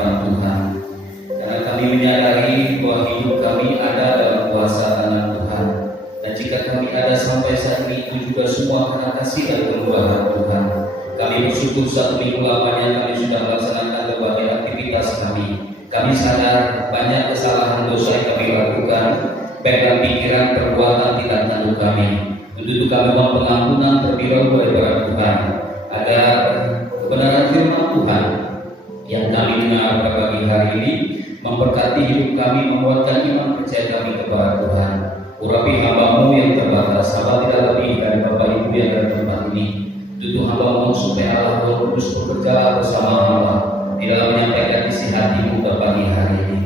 hadapan Tuhan. Karena kami menyadari bahwa hidup kami ada dalam kuasa tangan Tuhan. Dan jika kami ada sampai saat ini itu juga semua karena kasih dan kemurahan Tuhan. Kami bersyukur 1 minggu lamanya kami sudah melaksanakan berbagai aktivitas kami. Kami sadar banyak kesalahan dosa yang kami lakukan, baik dalam pikiran, perbuatan, tindak tanduk kami. Untuk itu kami mohon pengampunan terlebih dahulu daripada Tuhan, agar kebenaran firman Tuhan yang kami dengar pada pagi hari ini memberkati hidup kami, menguatkan iman percaya kami kepada Tuhan. Urapi hamba-Mu yang terbatas, hamba tidak lebih dari Bapak Ibu yang ada di tempat ini. Tutup hamba-Mu supaya Allah Roh Kudus bekerja bersama hamba di dalam menyampaikan isi hati-Mu pada pagi hari ini.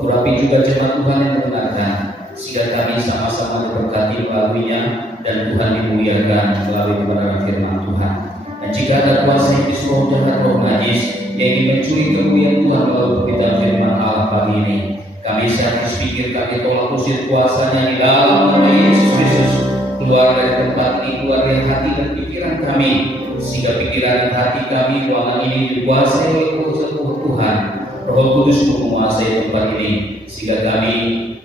Urapi juga jemaat Tuhan yang mendengarkan, sehingga kami sama-sama diberkati melaluinya dan Tuhan dimuliakan melalui kebenaran firman Tuhan. Dan jika ada kuasa iblis, roh jahat, roh najis yang ingin mencuri kemuliaan Tuhan melalui pemberitaan firman Allah pagi ini, kami seharus pikir kami tolak usir kuasanya di dalam nama Yesus Kristus. Keluar dari tempat ini, keluar dari hati dan pikiran kami, sehingga pikiran dan hati kami ruangan ini dikuasai oleh kuasa Tuhan. Roh Kudus menguasai tempat ini, sehingga kami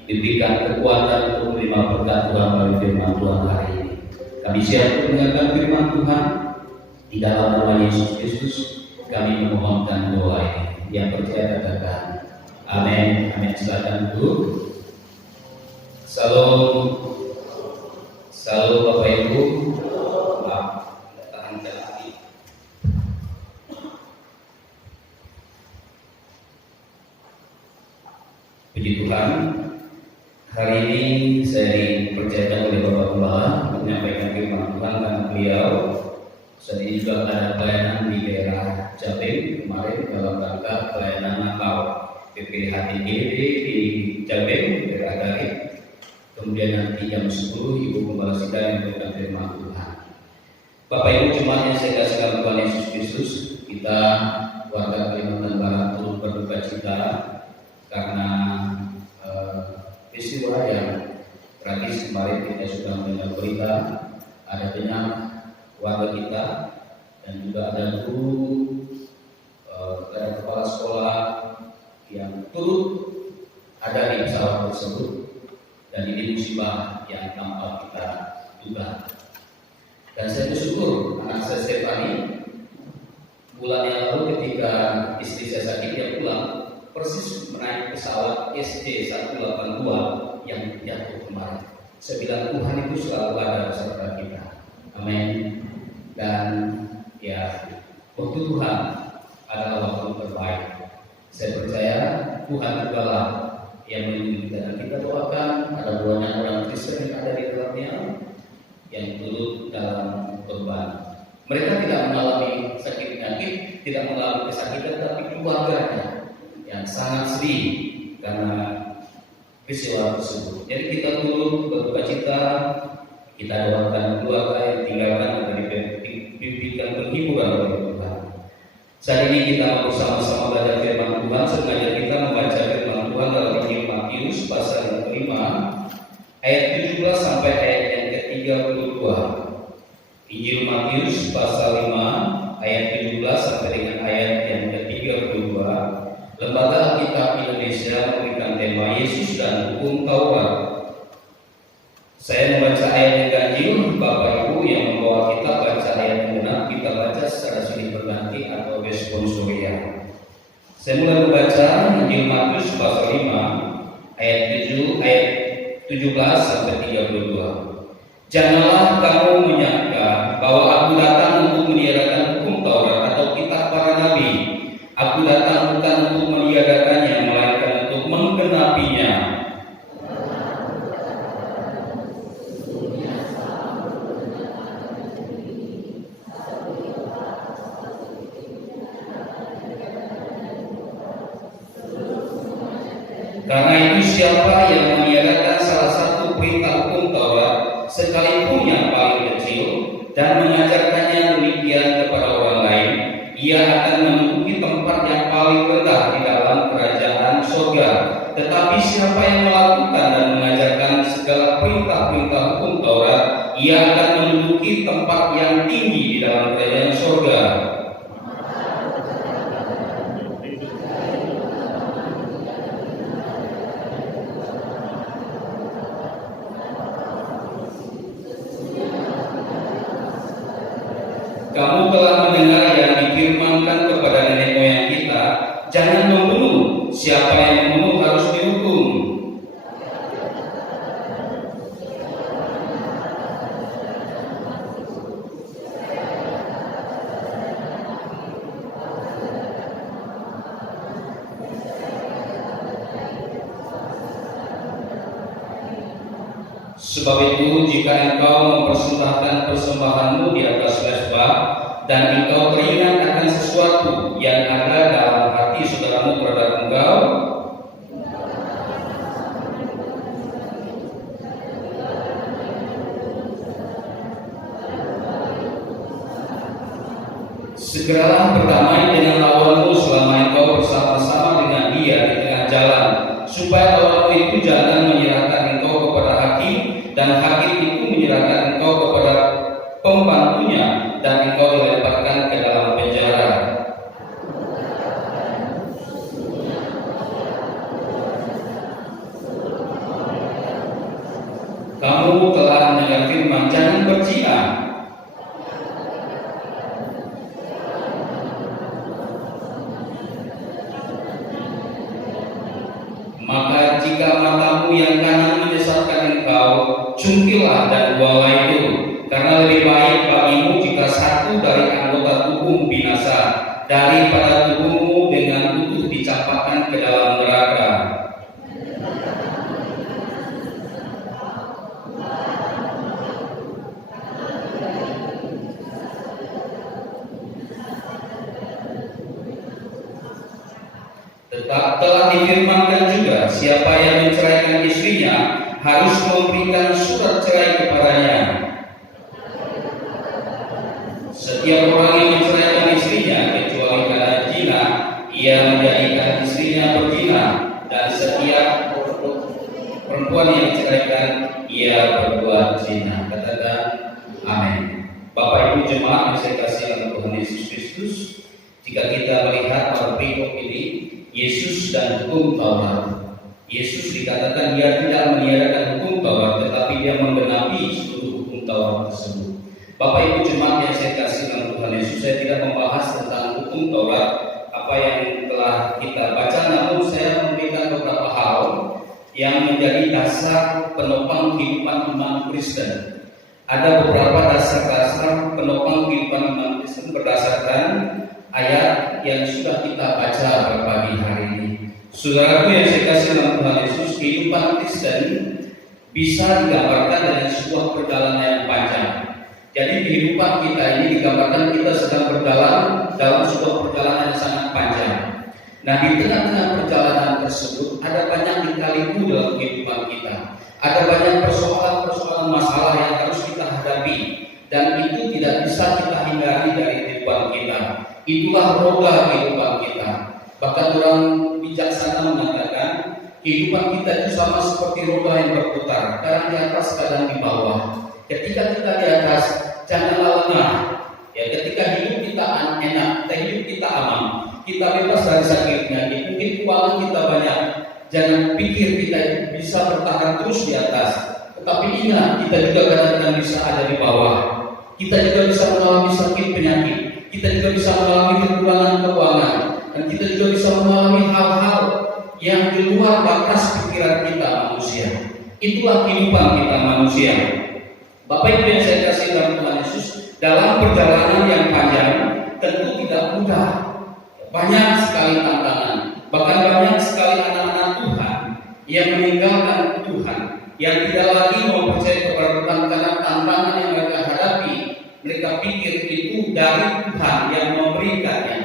diberikan kekuatan untuk menerima berkat Tuhan melalui firman Tuhan hari ini. Kami siap mendengarkan firman Tuhan di dalam nama Yesus Kristus. Kami memohonkan doa ini. Yang percaya katakan amin. Amin. Silakan duduk. Salam. Salam Bapak Ibu. Tahan hati. Puji Tuhan. Hari ini saya dipercayakan oleh Bapak Gembala menyampaikan firman Tuhan karena beliau saat ini juga ada pelayanan di daerah Jatim kemarin dalam rangka pelayanan Natal PPHTGD di Jatim daerah Garit. Kemudian nanti jam 10 Ibu Gembala Sida yang memberikan firman Tuhan. Bapak Ibu jemaat yang saya kasihkan Tuhan Yesus Kristus, kita warga Kalimantan Barat turut berduka cita karena peristiwa yang tragis kemarin. Kita sudah mendengar berita ada banyak warga kita dan juga ada guru, ada kepala sekolah yang turut ada di pesawat tersebut, dan ini musibah yang tanpa kita duga. Dan saya bersyukur anak saya Stefani bulan yang lalu ketika istri saya sakit dia pulang persis menaik pesawat SC182 yang jatuh kemarin. Saya bilang Tuhan itu selalu ada beserta kita. Amin. Dan ya, waktu Tuhan adalah waktu terbaik. Saya percaya Tuhan adalah yang melindungi kita, dan kita doakan ada banyak orang Kristen yang ada di dalamnya yang turut dalam korban. Mereka tidak mengalami sakit penyakit, tidak mengalami kesakitan, tapi keluarganya yang sangat sedih karena peristiwa tersebut. Jadi kita turut berduka cita, kita doakan keluarga yang tinggalkan dan diberikan penghiburan oleh Tuhan. Saat ini kita bersama-sama belajar firman Tuhan. Sengaja kita membaca firman Tuhan dalam Injil Matius pasal yang kelima ayat 17 sampai ayat yang ke-32. Injil Matius pasal 5 ayat 17 sampai dengan ayat yang ke-32. Lembaga Alkitab Indonesia memberikan tema Yesus dan Hukum Taurat. Saya membaca ayat yang ganjil, Bapak Ibu yang membawa kita baca ayat yang benar, kita baca secara silih berganti atau responsoria. Saya mulai membaca Injil Matius pasal 5 ayat 17 sampai 32. Janganlah kamu menyangka bahwa aku datang untuk meniadakan hukum Taurat atau kitab para nabi. Aku datang bukan untuk meniadakannya, melainkan untuk menggenapinya. Karena itu siapa yang meniadakan salah satu perintah hukum Taurat, sekalipun yang paling kecil, dan mengajarkannya demikian kepada orang lain, ia akan menduduki tempat yang paling rendah di dalam kerajaan surga. Tetapi siapa yang melakukan dan mengajarkan segala perintah-perintah hukum Taurat, ia akan menduduki tempat yang tinggi di dalam kerajaan surga. jangan membunuh. Siapa yang membunuh harus dihukum. Sebab itu, jika engkau mempersembahkan persembahanmu di atas mezbah dan engkau teringat akan sesuatu yang ada dalam hati saudaramu terhadap engkau, segeralah berdamai dengan lawanmu selama engkau bersama-sama dengan dia di tengah jalan, supaya lawanmu itu jangan menyerahkan engkau kepada hakim, dan hakim itu menyerahkan engkau kepada pembantunya, dan engkau dilemparkan ke dalam penjara. Kamu telah mendengar firman, jangan berzina. Maka jika matamu yang kanan menyesatkan engkau, cungkilah dan buanglah itu, karena lebih baik bagimu jika satu dari anggota tubuhmu binasa daripada tubuhmu dengan utuh dicampakkan ke dalam neraka. Tetap telah difirmankan juga, siapa yang menceraikan istrinya harus memberikan surat cerai kepadanya. Setiap orang yang menceraikan istrinya kecuali karena zina, ia menjadikan istrinya berzina, dan setiap perempuan yang diceraikan ia berbuat zina. Katakan amin. Bapak Ibu jemaat yang saya kasih dalam Tuhan Yesus Kristus, jika kita melihat pada perikop ini, Yesus dan hukum Taurat. Yesus dikatakan dia tidak meniadakan hukum Taurat, tetapi dia menggenapi seluruh hukum Taurat tersebut. Bapak Ibu jemaat yang saya kasih dalam Tuhan Yesus, saya tidak membahas tentang hukum Taurat apa yang telah kita baca, namun saya memberikan beberapa hal yang menjadi dasar penopang kehidupan iman Kristen. Ada beberapa dasar-dasar penopang kehidupan iman Kristen berdasarkan ayat yang sudah kita baca pada pagi hari ini. Saudaraku yang saya kasih dalam Tuhan Yesus, kehidupan Kristen bisa digambarkan dengan sebuah perjalanan yang panjang. Jadi kehidupan kita ini digambarkan kita sedang berjalan dalam sebuah perjalanan yang sangat panjang. Nah, di tengah-tengah perjalanan tersebut ada banyak lika-liku dalam kehidupan kita. Ada banyak persoalan-persoalan masalah yang harus kita hadapi, dan itu tidak bisa kita hindari dari kehidupan kita. Itulah roda kehidupan kita. Bahkan orang bijaksana mengatakan kehidupan kita itu sama seperti roda yang berputar, kadang di atas, kadang di bawah. Ketika kita di atas, janganlah lengah. Ya, ketika hidup kita enak, hidup kita aman, kita bebas dari sakit penyakit, mungkin keuangan kita banyak, jangan pikir kita bisa bertahan terus di atas. Tetapi ingat, kita juga kadang-kadang bisa ada di bawah. Kita juga bisa mengalami sakit penyakit, kita juga bisa mengalami kekurangan keuangan, dan kita juga bisa mengalami hal-hal yang di luar batas pikiran kita manusia. Itulah kehidupan kita manusia. Bapak Ibu yang saya kasih dalam Tuhan Yesus, dalam perjalanan yang panjang tentu tidak mudah. Banyak sekali tantangan, bahkan banyak sekali anak-anak Tuhan yang meninggalkan Tuhan, yang tidak lagi mau percaya kepada Tuhan karena tantangan yang mereka hadapi. Mereka pikir itu dari Tuhan yang memberikannya.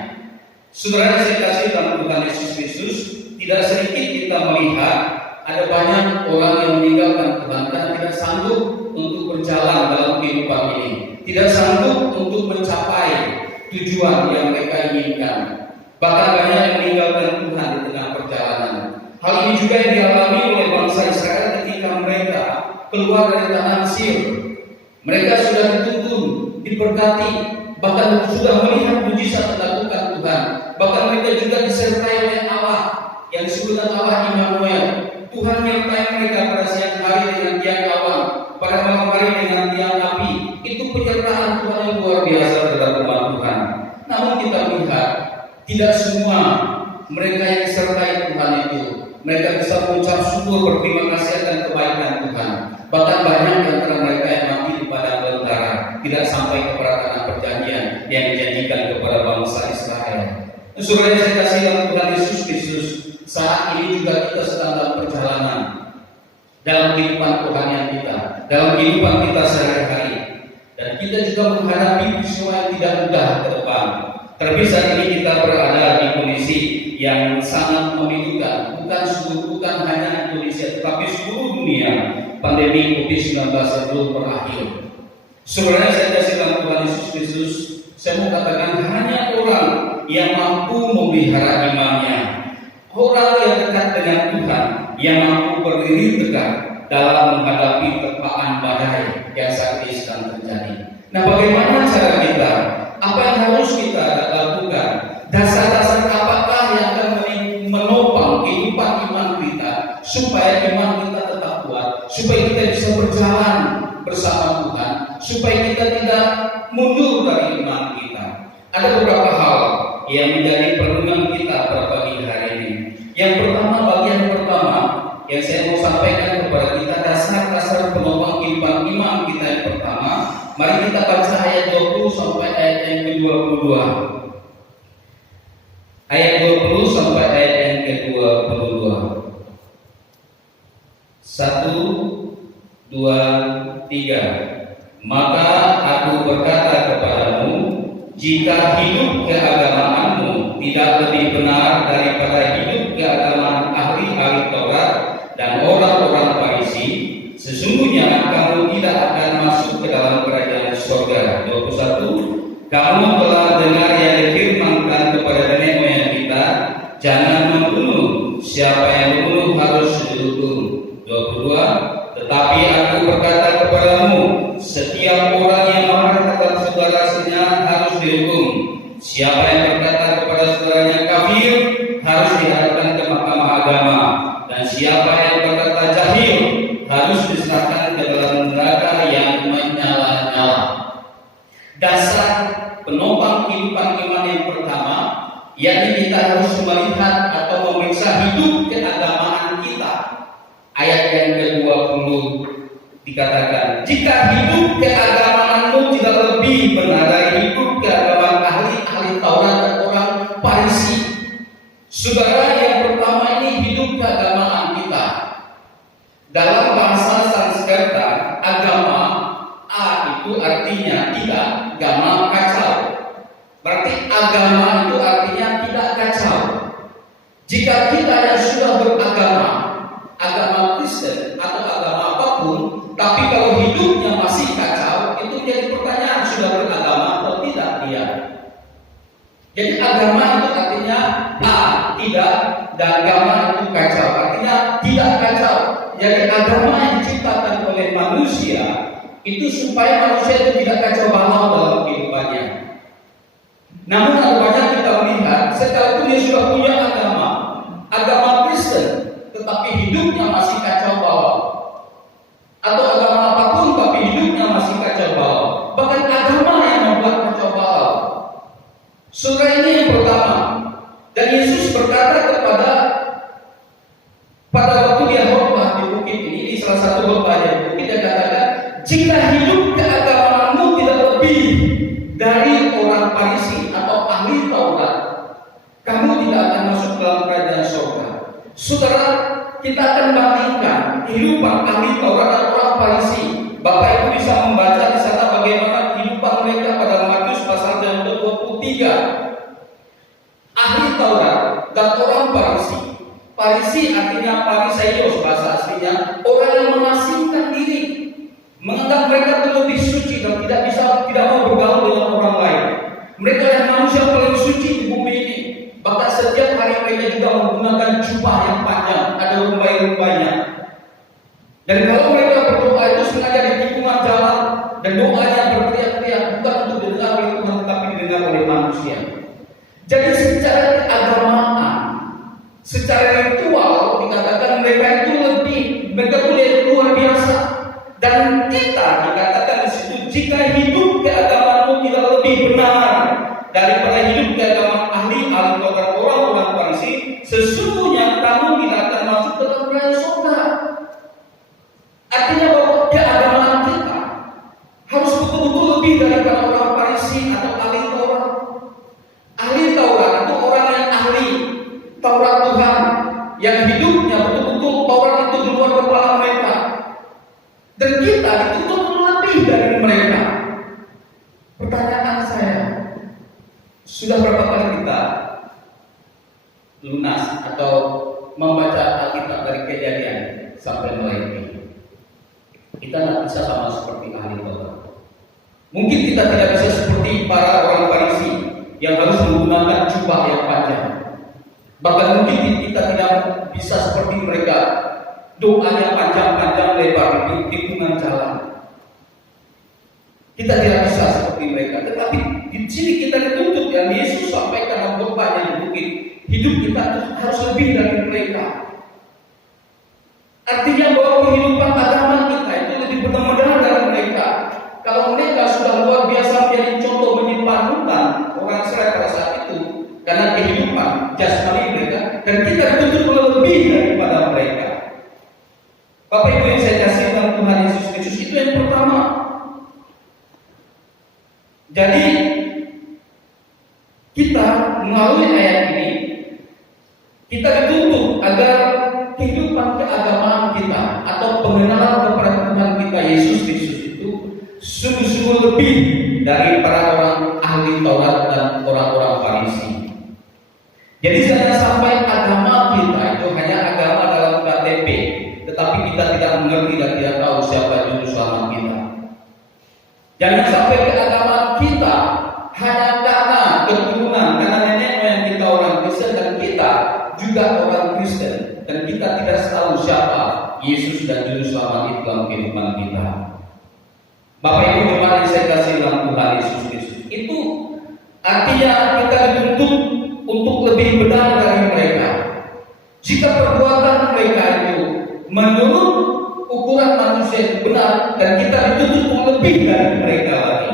Saudara saya kasih dalam Tuhan Yesus Kristus, tidak sedikit kita melihat ada banyak orang yang meninggalkan Tuhan karena tidak sanggup untuk berjalan dalam kehidupan ini, tidak sanggup untuk mencapai tujuan yang mereka inginkan. Bahkan banyak yang meninggalkan Tuhan di tengah perjalanan. Hal ini juga yang dialami oleh bangsa Israel ketika mereka keluar dari tanah Mesir. Mereka sudah dituntun, diberkati, bahkan sudah melihat mujizat dilakukan Tuhan. Bahkan mereka juga disertai oleh Allah yang disebut Allah Immanuel. Tuhan menyertai mereka pada siang hari dengan tiang awan, pada malam hari dengan tiang api. Itu penyertaan Tuhan yang luar biasa terhadap umat Tuhan. Namun kita melihat tidak semua mereka yang disertai Tuhan itu, mereka bisa mengucap syukur berterima kasih akan kebaikan Tuhan. Bahkan banyak di antara mereka yang mati di padang belantara, tidak sampai kepada tanah perjanjian yang dijanjikan kepada bangsa Israel. Saudara yang saya kasih dalam Tuhan Yesus Kristus, saat ini juga kita sedang dalam perjalanan dalam kehidupan Tuhan yang kita, dalam kehidupan kita sehari-hari, dan kita juga menghadapi peristiwa yang tidak mudah ke depan. Terlebih saat ini kita berada di kondisi yang sangat memilukan, bukan hanya Indonesia, tetapi seluruh dunia. Pandemi COVID-19 belum berakhir. Sebenarnya saya kasih dalam Tuhan Yesus Kristus, saya mau katakan hanya orang yang mampu memelihara imannya, orang yang dekat dengan Tuhan, yang mampu berdiri tegak dalam menghadapi terpaan badai yang saat ini sedang terjadi. Nah, bagaimana cara kita? Apa yang harus kita lakukan? Dasar-dasar apakah yang akan menopang kehidupan iman kita supaya iman kita tetap kuat, supaya kita bisa berjalan bersama Tuhan, supaya kita tidak mundur dari iman kita? Ada beberapa hal yang menjadi perenungan kita pada pagi hari ini. Yang pertama, bagian pertama yang saya mau sampaikan kepada kita, dasar-dasar penopang kehidupan iman kita yang pertama. Mari kita baca ayat 20 sampai ayat yang ke-22. Ayat 20 sampai ayat yang ke-22. 1, 2, 3. Maka aku berkata kepadamu, jika hidup keagamaanmu tidak lebih benar daripada hidup keagamaan ahli-ahli Taurat dan orang-orang Farisi, sesungguhnya kamu tidak akan masuk ke dalam kerajaan surga. 21. Kamu telah dengar yang difirmankan kepada nenek moyang kita, jangan membunuh, siapa yang membunuh harus dihukum. 22. Tetapi aku berkata kepadamu, setiap orang yang marah terhadap saudaranya harus dihukum. Siapa yang berkata kepada saudaranya kafir harus dihadapkan ke mahkamah agama, dan siapa yang berkata jahil harus diserahkan ke dalam neraka yang menyala-nyala. Dasar penopang kehidupan iman yang pertama, yakni kita harus melihat atau memeriksa hidup keagamaan kita. Ayat yang ke-20 dikatakan, jika hidup keagamaanmu tidak lebih benar dari hidup keagamaan ahli-ahli Taurat dan orang Farisi. Saudara, yang pertama ini hidup keagamaan kita. Dalam bahasa Sanskerta, agama A itu artinya tidak, agama kacau. Berarti agama itu artinya tidak kacau. Jika kita yang sudah beragama, agama Kristen atau agama apapun, tapi kalau hidupnya masih kacau, itu jadi pertanyaan, sudah beragama atau tidak dia. Jadi agama itu artinya A, tidak, dan agama itu kacau, artinya tidak kacau. Jadi agama yang diciptakan oleh manusia itu supaya manusia itu tidak kacau balau dalam kehidupannya. Namun banyak kita melihat sekalipun dia sudah punya agama Kristen, tetapi hidupnya masih kacau balau. Atau agama apapun tapi hidupnya masih kacau balau. Bahkan agama yang membuat kacau balau. Surah ini yang pertama. Dan Yesus berkata pada waktu dia khotbah di bukit ini, di salah satu khotbahnya di bukit, dia katakan, jika hidup keagamaanmu tidak lebih dari orang Farisi atau ahli Taurat, kamu tidak akan masuk dalam kerajaan surga. Saudara, kita akan bandingkan kehidupan ahli Taurat dan orang Farisi. Bapak Ibu bisa membaca di sana bagaimana kehidupan mereka pada Matius pasal yang ke-23. Ahli Taurat dan orang Farisi. Farisi artinya Farisaios bahasa aslinya, orang yang mengasingkan diri, menganggap mereka itu lebih suci dan tidak mau bergaul dengan orang lain. Mereka yang manusia paling suci di bumi ini. Bahkan setiap hari mereka juga menggunakan jubah yang panjang, ada rumbai-rumbainya. Dan kalau mereka berdoa itu sengaja di tikungan jalan, dan doanya berteriak-teriak bukan untuk didengar oleh Tuhan tetapi didengar oleh manusia. Jadi secara keagamaan, secara ritual dikatakan mereka itu luar biasa. Dan kita dikatakan di situ, jika hidup keagamaanmu tidak lebih benar daripada hidup keagamaan ahli Taurat orang Farisi, Taurat Tuhan, yang hidupnya betul-betul Taurat itu di luar kepala mereka. Dan kita dituntut lebih dari mereka. Pertanyaan saya, sudah berapa kali kita lunas atau membaca Alkitab dari Kejadian sampai Wahyu? Kita tidak bisa sama seperti ahli Taurat. Mungkin kita tidak bisa seperti para orang Farisi yang harus menggunakan jubah yang panjang. Bahkan mungkin kita tidak bisa seperti mereka, doanya panjang-panjang lebar di tikungan jalan. Kita tidak bisa seperti mereka. Tetapi di sini kita dituntut, yang Yesus sampaikan dalam khotbahnya di bukit, hidup kita harus lebih dari mereka. Artinya bahwa kehidupan agama kita itu lebih benar-benar dari mereka. Kalau mereka sudah luar biasa menjadi contoh menyimpangkan orang Israel pada saat itu karena kehidupan jasmani mereka, dan kita dituntut lebih daripada mereka. Bapak Ibu yang saya kasih dalam Tuhan Yesus Kristus, itu yang pertama. Jadi kita melalui ayat ini kita dituntut agar kehidupan keagamaan kita atau pengenalan kepada Tuhan kita Yesus Kristus itu sungguh-sungguh lebih dari para orang ahli Taurat dan orang-orang Farisi. Jadi jangan sampai agama kita itu hanya agama dalam KTP, tetapi kita tidak mengerti dan tidak tahu siapa juru selamat kita. Jangan sampai keagamaan kita hanya karena keturunan, karena nenek moyang kita orang Kristen dan kita juga orang Kristen, dan kita tidak tahu siapa Yesus dan juru selamat itu dalam kehidupan kita. Bapak Ibu jemaat yang saya kasih dalam Tuhan Yesus Kristus, itu artinya kita dituntut untuk lebih benar dari mereka. Jika perbuatan mereka itu menurut ukuran manusia itu benar, dan kita dituntut untuk lebih dari mereka lagi.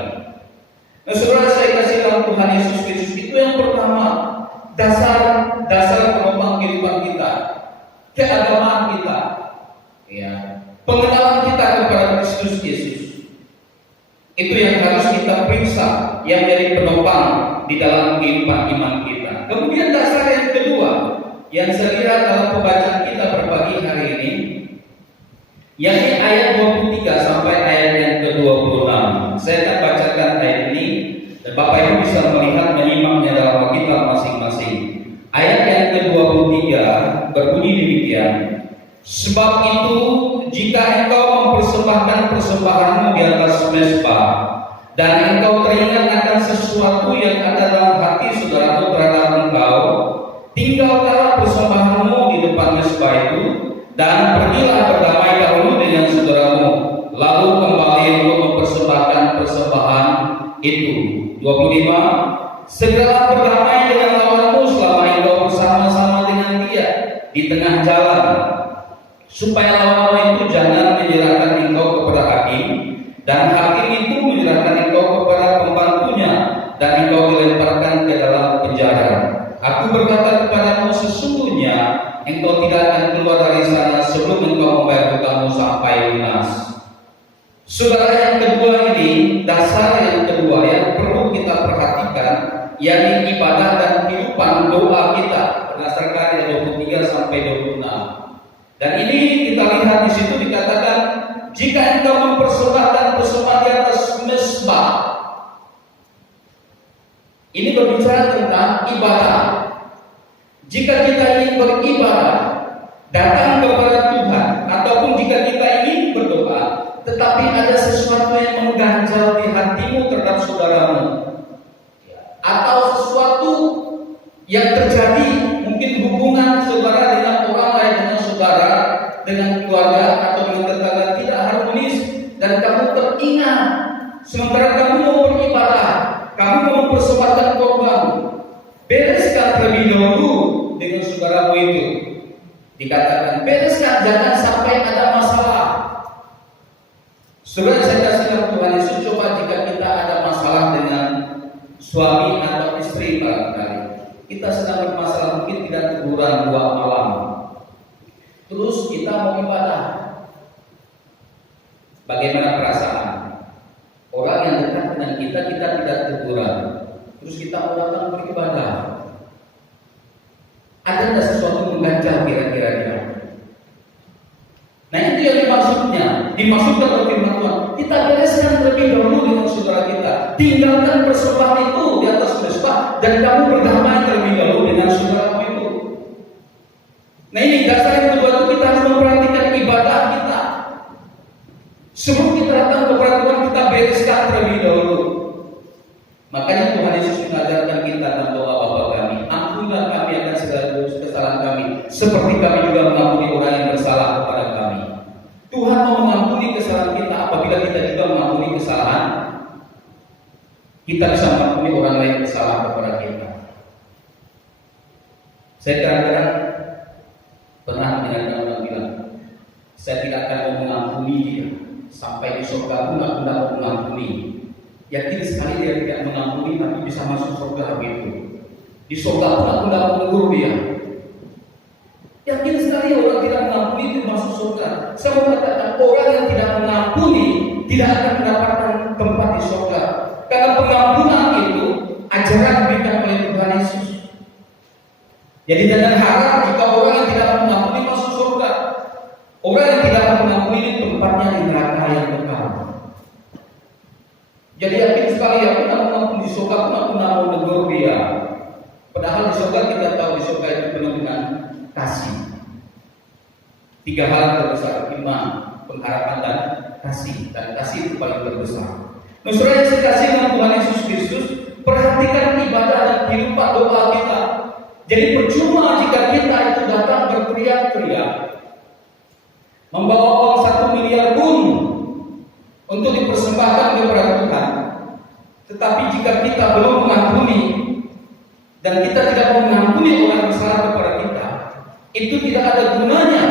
Nah, saudara saya kasih dalam Tuhan Yesus Kristus, itu yang pertama, dasar penopang kehidupan kita, keagamaan kita, ya, pengenalan kita kepada Kristus Yesus. Itu yang harus kita periksa, yang jadi penopang di dalam kehidupan iman kita. Kemudian dasar yang kedua yang saya lihat dalam pembacaan kita berpagi hari ini, yakni ayat 23 sampai ayat yang ke-26. Saya akan bacakan ayat ini dan Bapak Ibu bisa melihat menyimaknya dalam Alkitab masing-masing. Ayat yang ke-23 berbunyi demikian: sebab itu jika engkau mempersembahkan persembahanmu di atas mezbah, dan engkau teringat akan sesuatu yang ada dalam hati saudaramu terhadap engkau, tinggalkanlah persembahanmu di depan mezbah itu, dan pergilah berdamai dahulu dengan saudaramu, lalu kembali untuk mempersembahkan persembahan itu. 25. Segeralah berdamai dengan lawanmu selama engkau bersama-sama dengan dia di tengah jalan, supaya lawanmu itu jangan menyerahkan engkau kepada hakim, dan hakim itu menyerahkan engkau kepada pembantunya, dan engkau dilemparkan ke dalam penjara. Aku berkata kepadamu, sesungguhnya engkau tidak akan keluar dari sana sebelum engkau membayar hutangmu sampai lunas. Saudara, yang kedua ini, dasar yang kedua yang perlu kita perhatikan, yakni ibadah dan kehidupan doa kita berdasarkan ayat 23 sampai 26. Dan ini kita lihat di situ dikatakan, jika engkau mempersembahkan persembahan di atas mezbah. Ini berbicara tentang ibadah. Jika kita ingin beribadah, datang kepada Tuhan, ataupun jika kita ingin berdoa, tetapi ada sesuatu yang mengganjal di hatimu terhadap saudaramu, atau sesuatu yang terjadi, mungkin hubungan saudara dengan orang lain, dengan saudara, dengan keluarga atau dengan tetangga tidak harmonis, dan kamu teringat sementara kamu mau beribadah, kamu mau mempersembahkan korban, bereskan terlebih dahulu dengan saudaramu itu. Dikatakan bereskan, jangan sampai ada masalah. Saudara saya kasih dalam Tuhan Yesus, coba jika kita ada masalah dengan suami atau istri barangkali, kita sedang bermasalah, mungkin tidak teguran 2 malam, terus kita mau ibadah, bagaimana perasaan? Orang yang dekat dengan kita tidak teguran, terus kita mau datang beribadah, ada yang dimaksudkan oleh firman Tuhan. Kita bereskan terlebih dahulu dengan saudara kita. Tinggalkan persembahan itu di atas mezbah dan kamu berdamai terlebih dahulu dengan saudaramu itu. Nah ini dasar yang kedua itu kita harus memperhatikan ibadah kita. Sebelum kita datang kepada Tuhan, kita bereskan terlebih dahulu. Makanya Tuhan Yesus mengajarkan kita dalam doa Bapa kami, ampunilah kami akan segala kesalahan kami, seperti kami juga mengampuni orang yang bersalah kepada kami. Tuhan mau mengampuni kesalahan kita apabila kita juga mengampuni kesalahan. Kita bisa mengampuni orang lain bersalah kepada kita. Saya kadang-kadang pernah mendengarkan orang bilang, saya tidak akan mau mengampuni dia, sampai di surga pun aku tidak mau mengampuni. Yakin sekali dia tidak mengampuni, tapi bisa masuk surga begitu. Di surga pun aku tidak mau menegur dia. Yakin sekali orang tidak mengampuni itu masuk surga. Saya mau katakan orang yang tidak mengampuni tidak akan mendapatkan tempat di surga. Karena pengampunan itu ajaran diberikan oleh Tuhan Yesus. Jadi jangan harap jika orang yang tidak mengampuni masuk surga. Orang yang tidak mengampuni itu tempatnya di neraka yang kekal. Jadi yakin sekali aku tidak mengampuni di surga pun aku tidak mau menegur dia. Padahal di surga kita tahu di surga itu penuh dengan kasih. 3 hal terbesar: iman, pengharapan, dan kasih. Dan kasih itu paling terbesar. Nah, saudara yang dikasihi dengan Tuhan Yesus Kristus, perhatikan ibadah dan kehidupan doa kita. Jadi percuma jika kita itu datang berteriak-teriak, membawa uang 1 miliar pun untuk dipersembahkan kepada Tuhan, tetapi jika kita belum mengampuni dan kita tidak mau mengampuni orang yang bersalah kepada kita, itu tidak ada gunanya.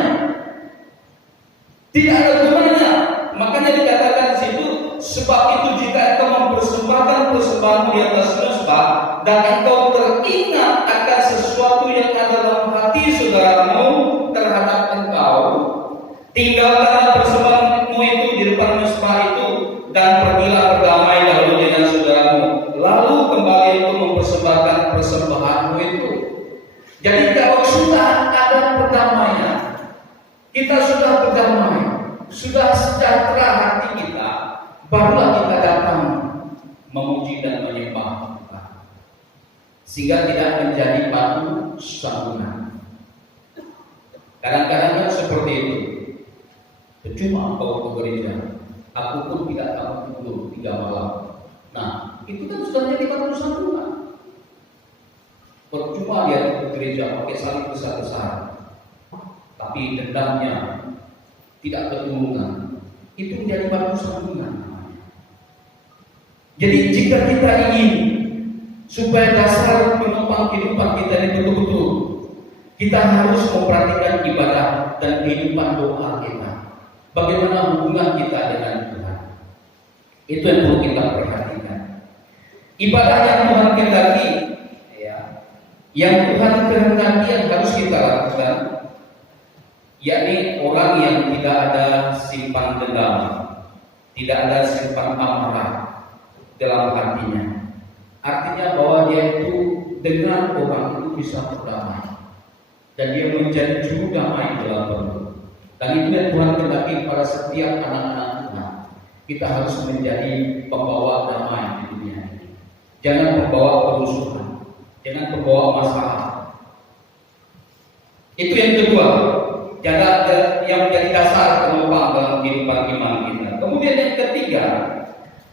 Tidak ada gunanya. Makanya dikatakan di situ, sebab itu jika engkau mempersembahkan persembahanmu di atas mezbah dan engkau teringat akan sesuatu yang ada dalam hati saudaramu terhadap engkau, tinggalkanlah persembahanmu itu di depan mezbah itu dan pergilah berdamai dahulu dengan saudaramu, lalu kembali untuk mempersembahkan persembahanmu itu. Jadi kalau sudah ada perdamaian, kita sudah berdamai, sudah sejahtera hati kita, barulah kita datang memuji dan menyembah Tuhan, sehingga tidak menjadi batu sandungan. Kadang-kadang kan seperti itu. Percuma kau ke gereja, aku pun tidak tahu tidur 3 malam. Nah, itu kan sudah jadi batu sandungan. Percuma dia ke gereja pakai salib besar-besar, tapi dendamnya tidak ketulungan. Itu menjadi batu sandungan. Jadi jika kita ingin supaya dasar penopang kehidupan kita ini betul-betul, kita harus memperhatikan ibadah dan kehidupan doa kita. Bagaimana hubungan kita dengan Tuhan? Itu yang perlu kita perhatikan. Ibadah yang Tuhan kehendaki, yang Tuhan kehendaki yang harus kita lakukan, yakni orang yang tidak ada simpan dendam, tidak ada simpan amarah dalam hatinya. Artinya bahwa dia itu dengan orang itu bisa berdamai dan dia menjadi juru damai dalam perut. Dan itu yang Tuhan kehendaki pada setiap anak-anak Tuhan. Kita harus menjadi pembawa damai di dunia ini. Jangan membawa kerusuhan, jangan membawa masalah. Itu yang kedua, yang menjadi dasar penopang dalam kehidupan iman kita. Kemudian yang ketiga,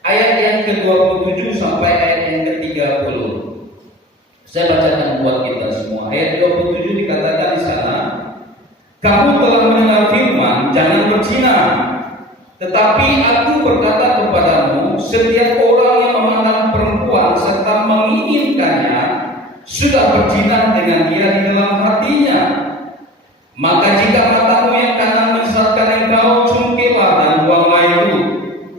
ayat yang ke-27 sampai ayat yang ke-30. Saya bacakan buat kita semua. Ayat 27 dikatakan di sana, kamu telah mendengar firman, jangan berzina. Tetapi aku berkata kepadamu, setiap orang yang memandang perempuan serta menginginkannya sudah berzina dengan dia di dalam hatinya. Maka jika matamu yang kanan menyesatkan engkau, cungkillah dan buanglah itu.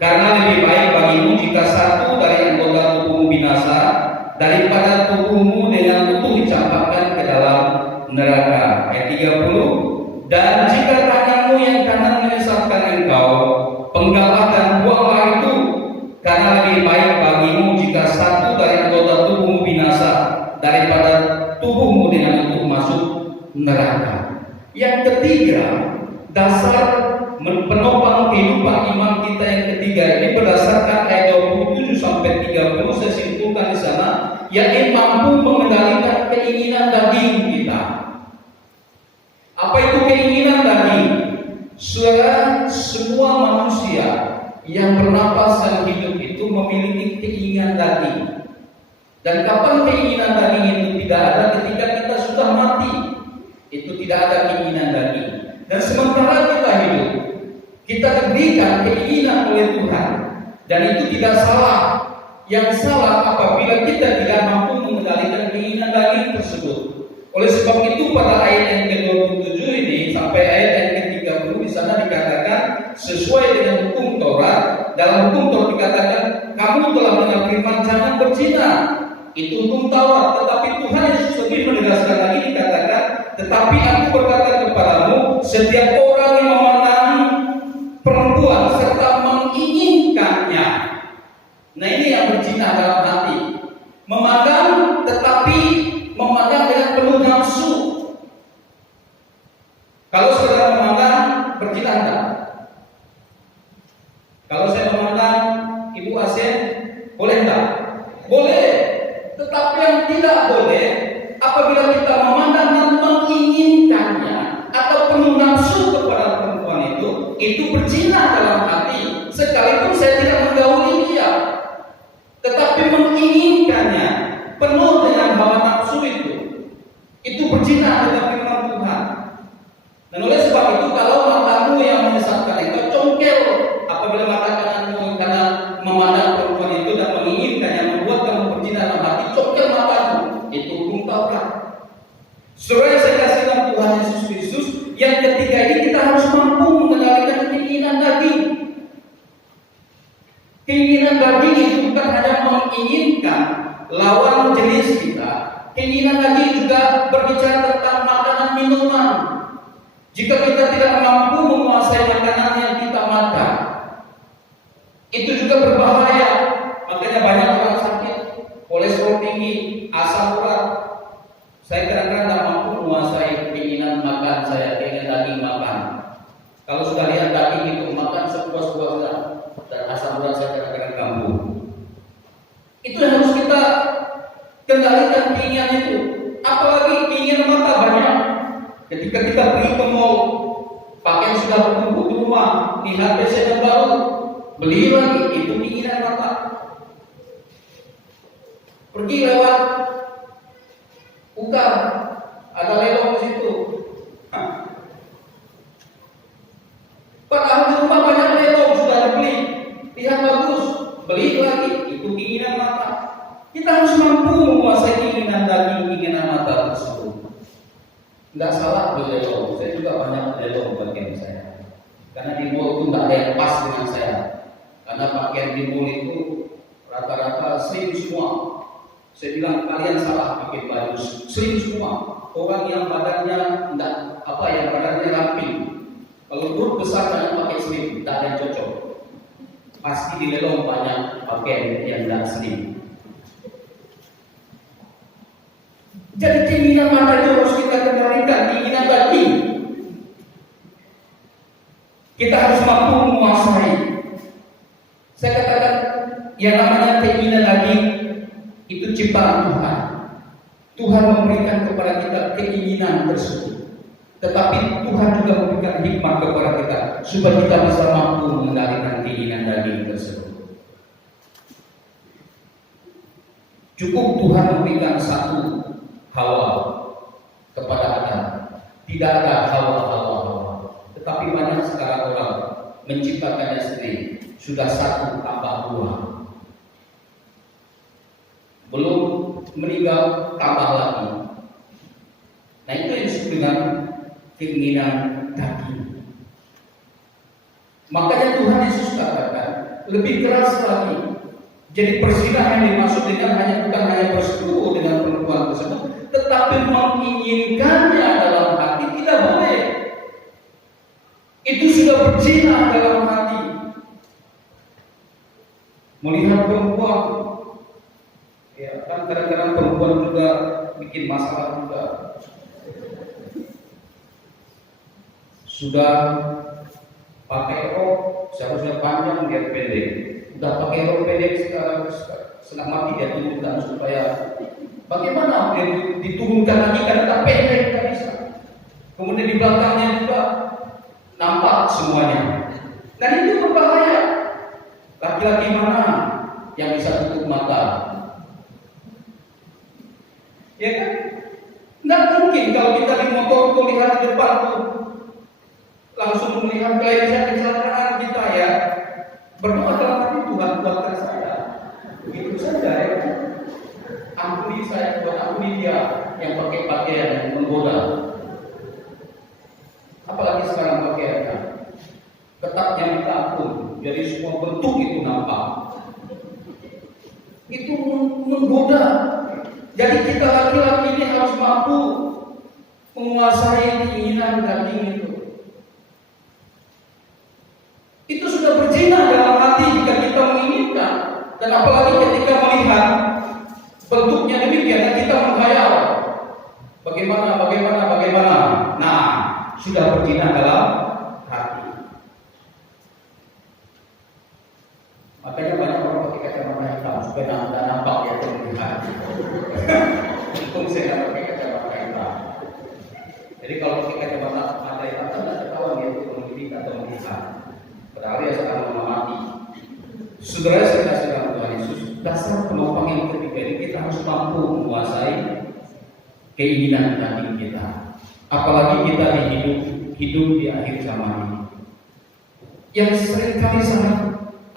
Karena lebih baik bagimu jika satu dari anggota tubuhmu binasa daripada tubuhmu dengan utuh dicampakkan ke dalam neraka. Ayat 30. Dan jika tanganmu yang kanan menyesatkan engkau, penggaplah dan buanglah itu. Karena lebih baik bagimu jika satu dari anggota tubuhmu binasa daripada tubuhmu dengan utuh masuk neraka. Yang ketiga, dasar penopang kehidupan iman kita yang ketiga ini berdasarkan ayat 27 sampai 30 saya simpulkan di sana, yakni mampu mengendalikan keinginan daging kita. Apa itu keinginan daging? Semua manusia yang bernapas dan hidup itu memiliki keinginan daging. Dan kapan keinginan daging itu tidak ada? Ketika kita sudah mati, itu tidak ada keinginan daging. Dan sementara kita hidup, kita diberikan keinginan oleh Tuhan, dan itu tidak salah. Yang salah apabila kita tidak mampu mengendalikan keinginan daging tersebut. Oleh sebab itu pada ayat yang ke-27 ini sampai ayat yang ke-30 di sana dikatakan sesuai dengan hukum Taurat. Dalam hukum Taurat dikatakan kamu telah mendengar firman jangan berzina. Itu hukum Taurat. Tetapi Tuhan Yesus lebih menegaskan lagi dikatakan, tetapi aku berkata kepadamu, setiap orang yang memandang perempuan serta menginginkannya. Nah ini yang berzina dalam hati. Memandang tetapi memandang dengan penuh nafsu. Kalau saudara memandang, berzina enggak? Kalau saya memandang Ibu Asen, boleh enggak? Boleh. Tetapi yang tidak boleh apabila kita memandang dan menginginkannya atau penuh nafsu kepada perempuan itu berzina dalam hati. Sekalipun saya tidak menggauli dia, tetapi menginginkannya penuh dengan hawa nafsu itu berzina dengan firman Tuhan. Dan oleh sebab itu kalau matamu yang menyesatkan engkau, congkel apabila mata kananmu karena memandang perempuan itu dan menginginkannya membuat kamu berzina dalam hati, congkel matamu. Itu hukum Taurat. Saudara yang saya kasih dalam Tuhan Yesus Kristus, yang ketiga ini kita harus mampu mengendalikan keinginan daging. Keinginan daging itu bukan hanya menginginkan lawan jenis kita. Keinginan daging juga berbicara tentang makanan minuman. Jika kita tidak mampu menguasai makanan yang kita makan, itu juga berbahaya. Makanya banyak orang sakit, kolesterol tinggi, asam urat. Saya kadang-kadang tidak mampu menguasai keinginan makan saya, keinginan daging makan. Kalau sudah lihat daging itu makan sepuas-puasnya, dan asam urat saya kadang-kadang kambuh. Itu yang harus kita kendalikan keinginan itu. Apalagi keinginan mata banyak. Ketika kita pergi ke mall, pakaian sudah bertumpuk di rumah, lihat PC yang baru, beli lagi, itu keinginan mata. Pergi lewat Ukar, ada lelong di situ. Padahal di rumah banyak lelong sudah dibeli, lihat bagus, beli lagi, itu keinginan mata. Kita harus mampu menguasai keinginan daging, keinginan mata tersebut. Tidak salah beli lelong, saya juga banyak lelong bagian saya. Karena di mall itu tidak ada yang pas dengan saya. Karena pakaian di mall itu rata-rata slim semua. Saya bilang kalian salah bikin baju slim semua. Orang yang badannya yang badannya ramping. Kalau perut besar jangan pakai slim, tidak ada yang cocok. Pasti di lelong banyak pakaian yang tidak slim. Jadi keinginan mata itu harus kita kendalikan, keinginan daging. Kita harus mampu menguasai. Saya katakan yang namanya keinginan daging itu ciptaan Tuhan. Tuhan memberikan kepada kita keinginan tersebut. Tetapi Tuhan juga memberikan hikmat kepada kita supaya kita bisa mampu mengendalikan keinginan daging tersebut. Cukup Tuhan memberikan satu Hawa kepada Adam. Tidak ada Hawa. Tetapi banyak sekarang orang menciptakannya sendiri. Sudah satu tambah dua. Belum meninggal tambah lagi. Nah itu yang disebut dengan keinginan daging. Makanya Tuhan Yesus katakan lebih keras lagi. Jadi perzinahan yang dimaksud dengan bukan hanya bersetubuh dengan perempuan tersebut, tetapi menginginkannya dalam hati tidak boleh. Itu sudah berzina dalam hati. Melihat perempuan, ya kan kadang-kadang perempuan juga bikin masalah juga. Sudah pakai rok seharusnya panjang dia pendek, udah pakai rok pendek setengah mati dia turunkan supaya bagaimana dia diturunkan lagi karena tak pendek tak bisa. Kemudian di belakangnya juga nampak semuanya. Dan itu berbahaya. Laki-laki mana yang bisa tutup mata? Ya kan? Nggak mungkin kalau kita di motor tuh lihat di depan tuh langsung melihat kecelakaan kita ya. Berdoa dalam hati, Tuhan kuatkan saya. Begitu saja ya. Ampuni saya, Tuhan ampuni dia yang pakai pakaian yang menggoda. Apalagi sekarang pakaiannya ketatnya minta ampun, jadi semua bentuk itu nampak. Itu menggoda. Jadi kita laki-laki ini harus mampu menguasai keinginan daging itu. Itu sudah berzina dalam hati jika kita menginginkan, dan apalagi ketika melihat bentuknya demikian dan kita menghayal bagaimana. Nah, sudah berzina dalam hati. Makanya banyak orang pakai kacamata hitam supaya tidak nampak ya terlihat. Untung saya tidak pakai kacamata hitam. Jadi kalau pakai kacamata hitam tidak ketahuan dia itu mendidik atau melihat. Padahal dia sedang mengamati. Saudara saya kasih dalam Tuhan Yesus, dasar penopang yang ketiga ini kita harus mampu menguasai keinginan daging kita. Apalagi kita hidup di akhir zaman ini, yang seringkali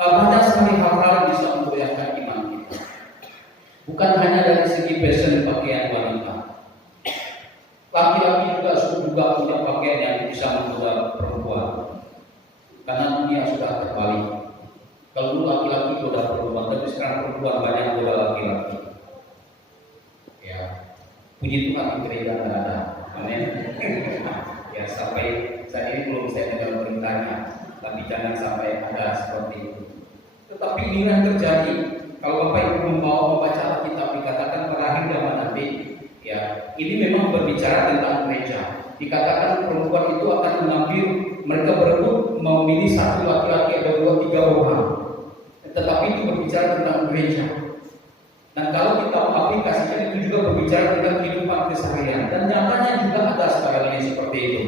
banyak sekali hal-hal yang bisa memgoyahkan iman kita. Bukan hanya dari segi fashion pakaian wanita, laki-laki juga punya pakaian yang bisa menggoda perempuan. Karena dunia sudah terbalik. Kalau dulu laki-laki goda perempuan, tapi sekarang perempuan banyak goda laki-laki. Ya, puji Tuhan di gereja tidak ada. Amin. Ya, sampai saat ini belum saya dengar beritanya, tapi jangan sampai ada seperti itu. Tetapi ini yang terjadi. Kalau Bapak Ibu mau membaca Alkitab, dikatakan pada akhir zaman nanti, ya, ini memang berbicara tentang gereja. Dikatakan perempuan itu akan mengambil, mereka berebut memilih satu laki-laki ada 2-3 orang. Tetapi itu berbicara tentang gereja. Dan kalau kita mengaplikasikan, itu juga berbicara tentang kehidupan keseharian. Dan nyatanya juga ada sekarang ini seperti itu.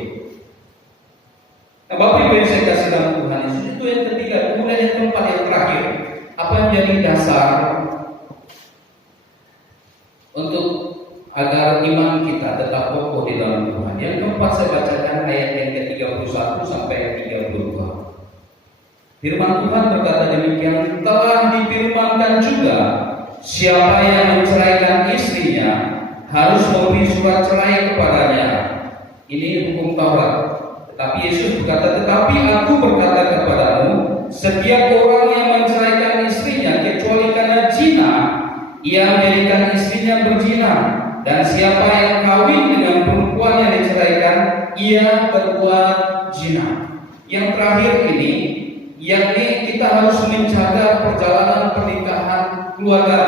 Nah, Bapak Ibu yang saya kasih dalam Tuhan Yesus, itu yang ketiga. Kemudian yang keempat, yang terakhir, apa yang menjadi dasar untuk agar iman kita tetap kokoh di dalam Tuhan. Yang keempat saya bacakan ayat yang ke-31 sampai 32. Firman Tuhan berkata demikian, telah difirmankan juga, siapa yang menceraikan istrinya harus memberi surat cerai kepadanya. Ini hukum Taurat. Tetapi Yesus berkata, tetapi aku berkata kepadamu, setiap orang yang menceraikan istrinya kecuali karena zina, ia menjadikan istrinya berzina. Dan siapa yang kawin dengan perempuan yang diceraikan, ia berbuat zina. Yang terakhir ini, yakni kita harus menjaga perjalanan pernikahan keluarga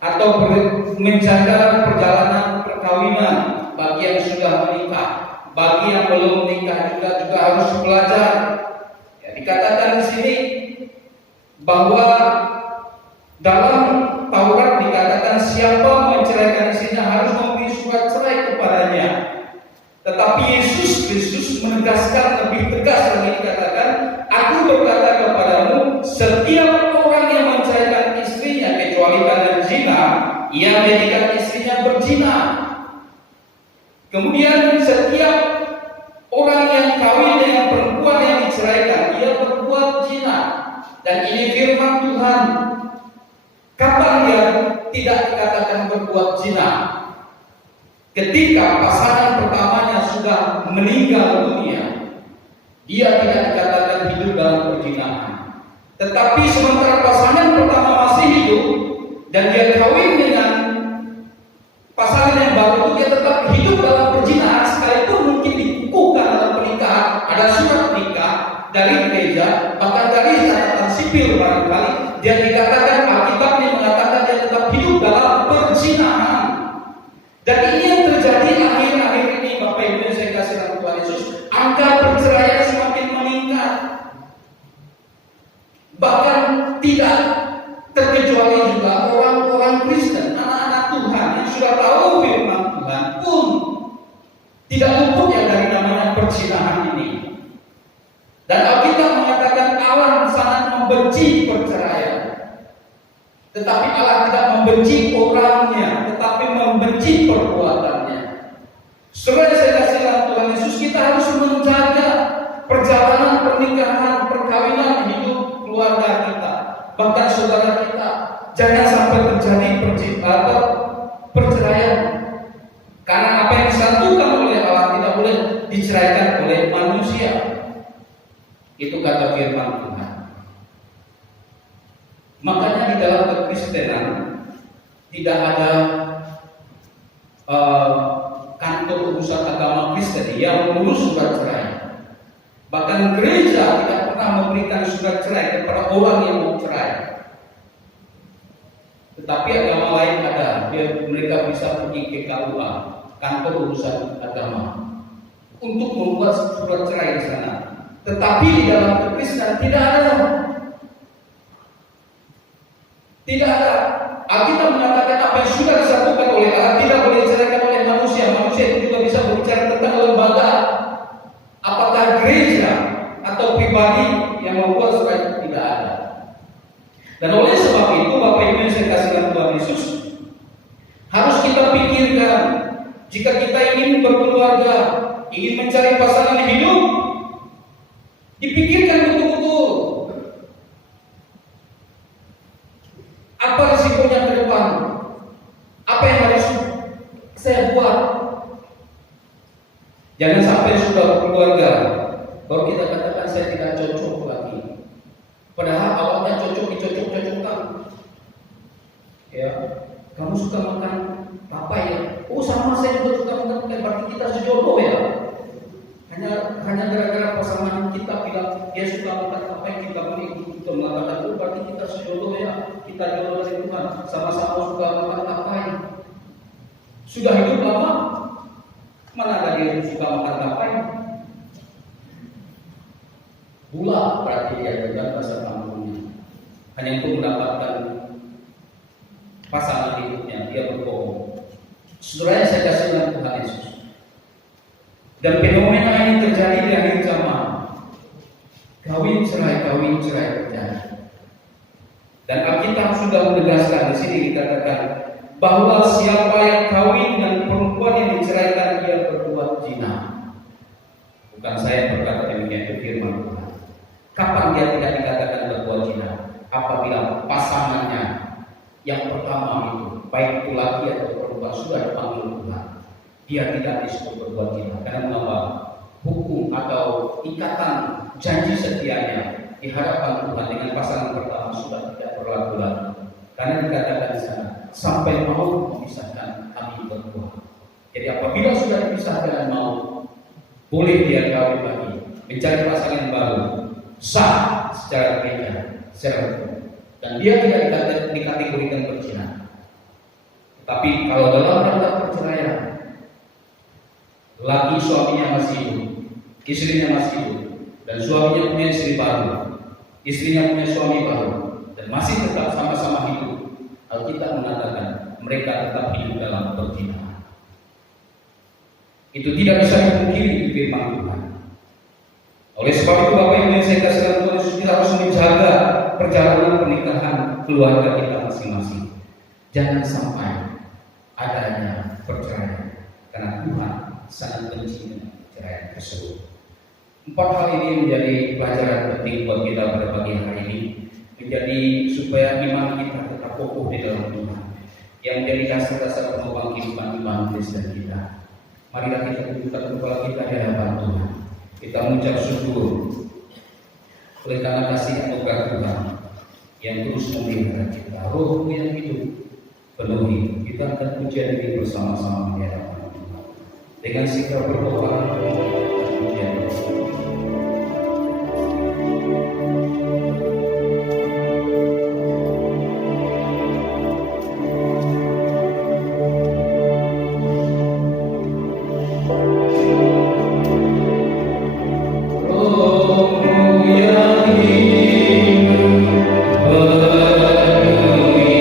atau menjaga perjalanan perkawinan bagi yang sudah menikah, bagi yang belum menikah juga harus belajar. Ya, dikatakan di sini bahwa dalam Taurat dikatakan siapa menceraikan istrinya harus memberi surat cerai kepadanya. Tetapi Yesus menegaskan lebih tegas lagi, dikatakan, aku berkata kepadamu, setiap orang yang menceraikan istrinya kecuali karena zina, ia menjadikan istrinya berzina. Kemudian setiap orang yang kawin dengan perempuan yang diceraikan, ia berbuat zina. Dan ini firman Tuhan. Kapan dia tidak dikatakan berbuat zina? Ketika pasangan pertamanya sudah meninggal dunia, dia tidak dikatakan hidup dalam perzinahan. Tetapi sementara pasangan pertama masih hidup dan dia kawin dengan pasangan yang baru, dia tetap hidup dalam perzinahan, sekalipun mungkin dikukuhkan dalam pernikahan, ada surat nikah dari gereja, bahkan dari catatan sipil barangkali, dia dikatakan, Alkitab ini mengatakan dia tetap hidup dalam perzinahan. Dan ini yang terjadi akhir-akhir ini, Bapak Ibu yang saya kasih dalam Tuhan Yesus, angka perceraian semakin meningkat. kecuali juga orang-orang Kristen, anak-anak Tuhan yang sudah tahu firman Tuhan pun tidak luput yang dari namanya perzinahan ini. Dan Alkitab mengatakan Allah sangat membenci perceraian. Tetapi Allah tidak membenci orangnya, tetapi membenci perbuatannya. Saudara saya kasih dalam Tuhan Yesus, kita harus menjaga perjalanan pernikahan, perkawinan hidup keluarga kita, bahkan saudara kita. Jangan sampai terjadi perceraian. Karena apa yang disatukan oleh Allah tidak boleh diceraikan oleh manusia. Itu kata firman Tuhan. Makanya di dalam kekristenan tidak ada kantor urusan agama Kristen yang mengurus surat cerai. Bahkan gereja tidak pernah memberikan surat cerai kepada orang yang mau cerai. Tetapi agama lain ada, mereka bisa pergi ke KUA, kantor urusan agama, untuk membuat surat cerai di sana. Tetapi di dalam kekristenan tidak ada. Tidak ada. Alkitab mengatakan apa yang sudah disatukan oleh Allah tidak boleh diceraikan oleh manusia. Manusia itu juga bisa berbicara tentang lembaga. Apakah gereja atau pribadi yang membuat surat itu tidak ada. Dan oleh sebab itu Bapak Ibu yang saya kasih dalam Tuhan Yesus, harus kita pikirkan jika kita ingin berkeluarga, ingin mencari pasangan hidup, dipikirkan betul-betul. Apa risikonya ke depan? Apa yang harus saya buat? Jangan sampai sudah berkeluarga baru kita katakan saya tidak cocok lagi. Padahal awalnya cocok-cocokkan. Ya, kamu suka makan apa ya? Oh sama, saya juga suka makan, berarti kita sejodoh ya. Hanya gara-gara pasangan kita bilang dia suka makan apa yang kita beli, kita mengatakan oh berarti kita sejodoh ya. Kita jodoh dari Tuhan, sama-sama suka makan apa yang sudah hidup lama. Mana ada dia suka makan apa yang gula, berarti dia juga bahasa kampungnya. Hanya untuk mendapatkan pasangan hidupnya, dia berbohong. Saudara saya kasih dalam Tuhan Yesus. Dan fenomena ini terjadi di akhir zaman. Kawin cerai terjadi. Dan Alkitab sudah menegaskan di sini dikatakan bahwa siapa yang kawin dan perempuan yang diceraikan dia berbuat zina. Bukan saya berkata demikian, itu firman Tuhan. Kapan dia tidak dikatakan berbuat zina? Apabila pasangannya yang pertama itu, baik itu laki atau perempuan, sudah dipanggil Tuhan, dia tidak disebut berbuat zina. Karena mengapa? Hukum atau ikatan janji setianya di hadapan Tuhan dengan pasangan pertama sudah tidak berlaku lagi. Karena dikatakan di sana sampai maut memisahkan kami berdua. Jadi apabila sudah dipisahkan dan maut, boleh dia kawin lagi, mencari pasangan baru, sah secara gereja, secara hukum. Dan dia tidak dikategorikan berzina. Tapi kalau dalam rangka perceraian, laki suaminya masih hidup, istrinya masih hidup, dan suaminya punya istri baru, istrinya punya suami baru, dan masih tetap sama-sama hidup, Alkitab mengatakan mereka tetap hidup dalam perzinahan. Itu tidak bisa dipungkiri di firman Tuhan. Oleh sebab itu Bapak Ibu yang saya kasih dalam Tuhan Yesus, kita harus menjaga perjalanan pernikahan keluarga kita masing-masing. Jangan sampai adanya perceraian, karena Tuhan sangat benci perceraian tersebut. 4 hal ini menjadi pelajaran penting buat kita pada pagi hari ini, menjadi supaya iman kita tetap kokoh di dalam Tuhan, yang menjadi dasar-dasar penopang kehidupan iman Kristen kita. Marilah kita tundukkan kepala kita di hadapan Tuhan. Kita mengucap syukur oleh karena kasih anugerah Tuhan yang terus memelihara kita. Roh yang hidup penuhi kita akan pujian ini bersama-sama di hadapan Tuhan dengan sikap berdoa dan pujian. Rohmu yang hidup penuhi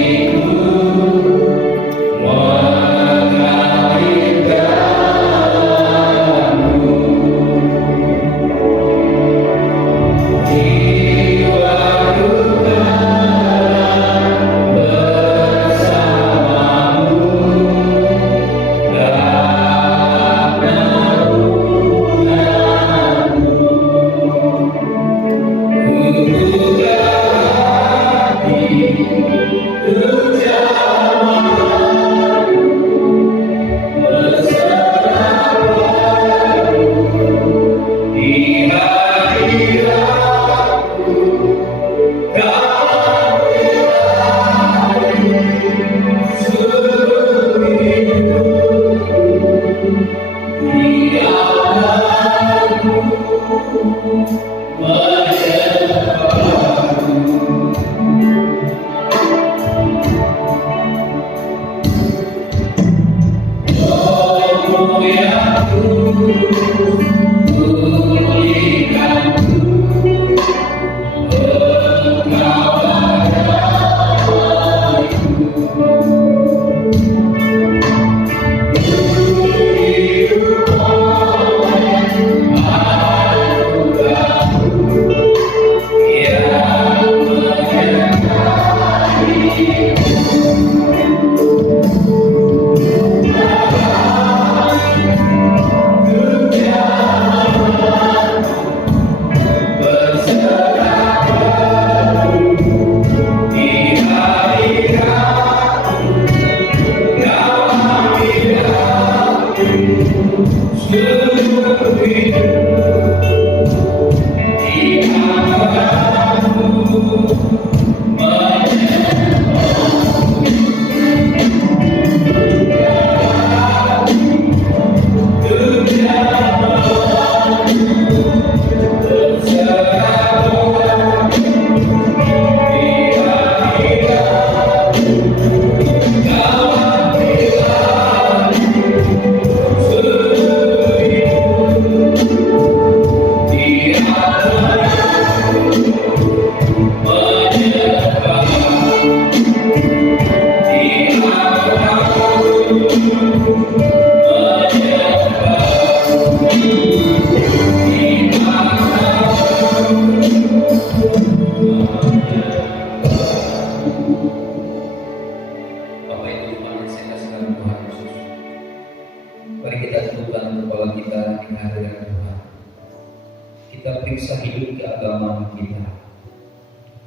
Kita periksa hidup keagamaan kita.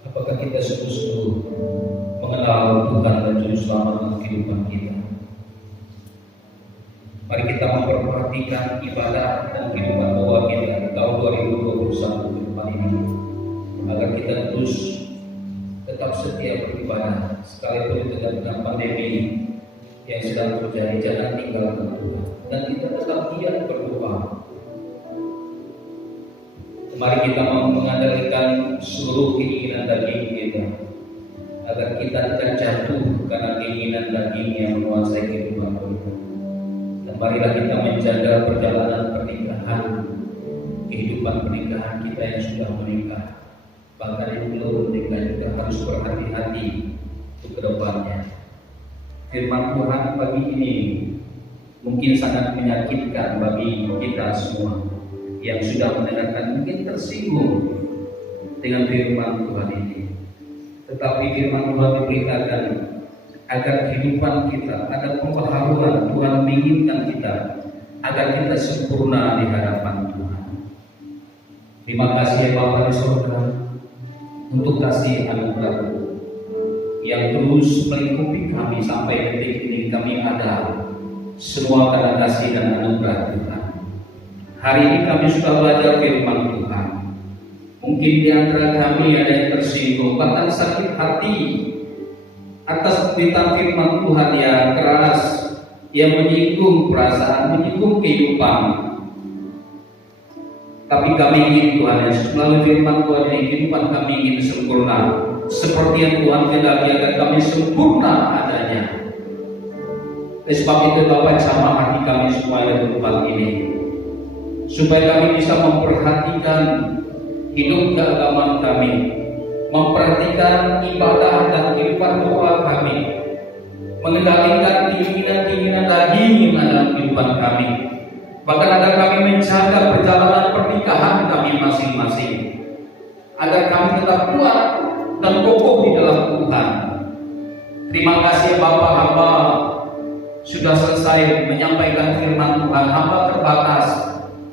Apakah kita sungguh-sungguh mengenal Tuhan dan Juru Selamat dalam kehidupan kita? Mari kita memperhatikan ibadah dan kehidupan doa kita di tahun 2021 ke depan ini, agar kita terus tetap setia beribadah sekalipun di tengah pandemi yang sedang terjadi. Jangan tinggalkan Tuhan dan kita tetap giat berdoa. Mari kita mengandalkan seluruh keinginan daging kita, agar kita tidak jatuh karena keinginan daging yang menguasai kehidupan kita. Dan marilah kita menjaga perjalanan pernikahan, kehidupan pernikahan kita yang sudah menikah. Bahkan yang belum menikah juga harus berhati-hati untuk kedepannya. Firman Tuhan pagi ini mungkin sangat menyakitkan bagi kita semua yang sudah mendengarkan, mungkin tersinggung dengan firman Tuhan ini. Tetapi firman Tuhan diberitakan agar kehidupan kita, agar pembaharuan Tuhan menginginkan kita, agar kita sempurna di hadapan Tuhan. Terima kasih ya Bapa di surga untuk kasih anugerah yang terus melingkupi kami sampai detik ini kami ada, semua karena kasih dan anugerah Tuhan. Hari ini kami sudah belajar firman Tuhan. Mungkin di antara kami ada yang tersinggung, bahkan sakit hati atas berita firman Tuhan yang keras, yang menyinggung perasaan, menyinggung kehidupan. Tapi kami ingin Tuhan, yang melalui firman Tuhan ini kehidupan kami ingin sempurna, seperti yang Tuhan kehendaki agar kami sempurna adanya. Oleh sebab itu Bapak sama hati kami semua yang di tempat ini, supaya kami bisa memperhatikan hidup keagamaan kami, memperhatikan ibadah dan kehidupan doa kami, mengendalikan keinginan-keinginan daging yang ada dalam kehidupan kami, bahkan agar kami menjaga perjalanan pernikahan kami masing-masing, agar kami tetap kuat dan kokoh di dalam Tuhan. Terima kasih Bapak, hamba sudah selesai menyampaikan firman Tuhan. Hamba terbatas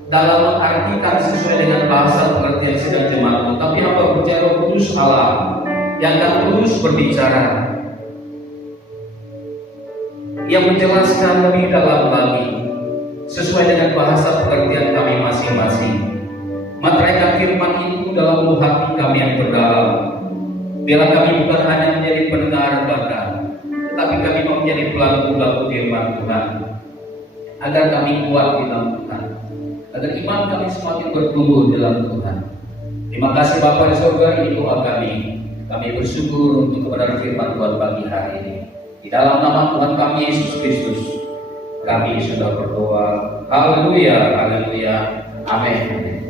dalam mengartikan sesuai dengan bahasa pengertian sidang jemaat, tapi hamba bicara kudus Allah yang akan terus berbicara, yang menjelaskan lebih dalam lagi sesuai dengan bahasa pengertian kami masing-masing. Materaikan firman itu dalam lubuk hati kami yang berdalam. Biarlah kami bukan hanya menjadi pendengar belaka, tetapi kami mau menjadi pelaku-pelaku firman Tuhan, agar kami kuat di dalam Tuhan, agar iman kami semakin bertumbuh dalam Tuhan. Terima kasih Bapa di surga, ini doa kami. Kami bersyukur untuk kebenaran firman Tuhan pagi hari ini. Di dalam nama Tuhan kami Yesus Kristus, kami sudah berdoa. Haleluya, haleluya, amin.